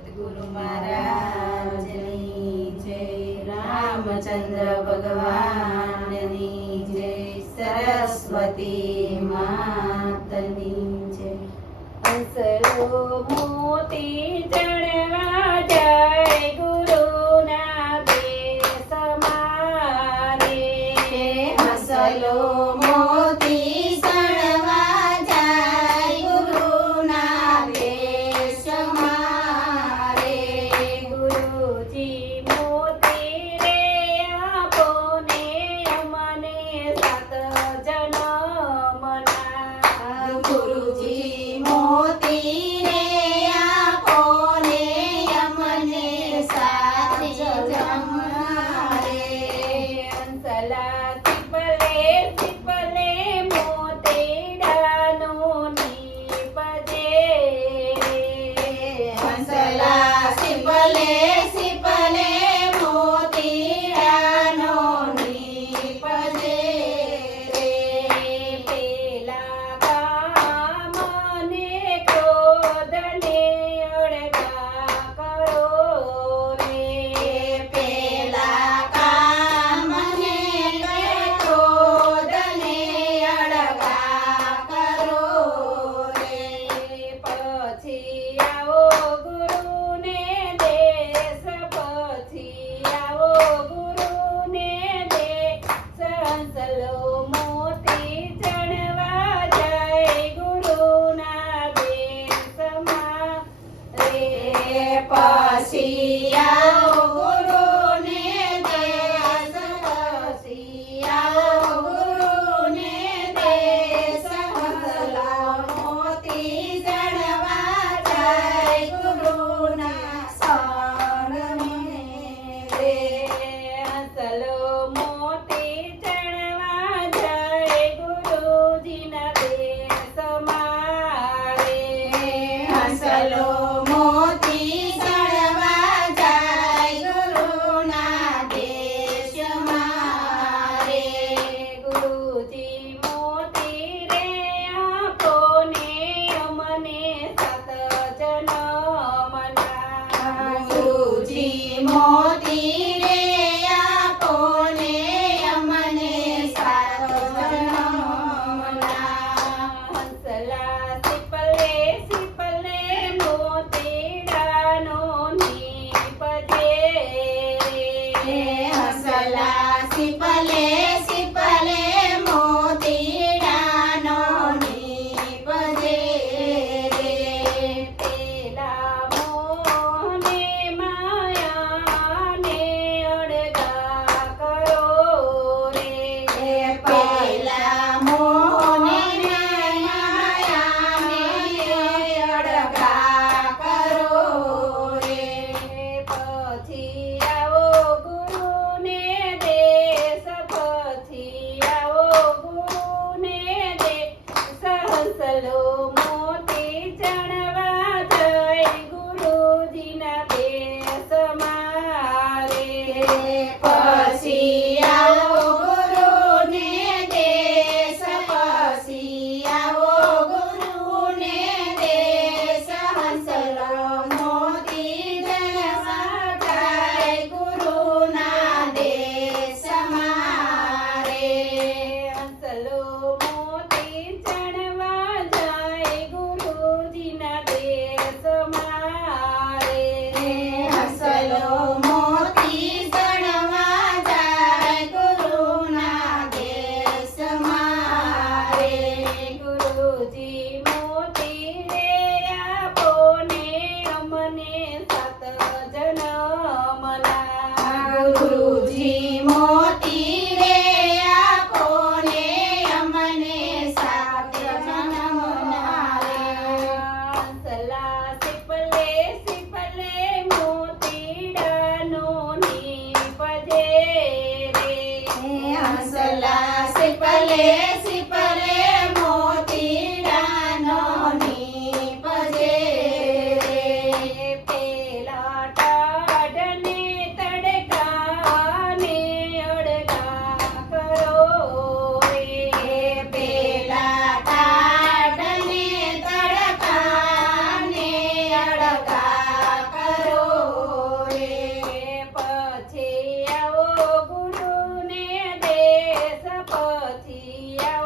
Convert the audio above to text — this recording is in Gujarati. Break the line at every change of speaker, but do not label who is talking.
સદગુરુ મહારાજની જય. રામચંદ્ર ભગવાનની જય. સરસ્વતી માતની જય.
અસરો મોતી
જણે ま see
Yeah.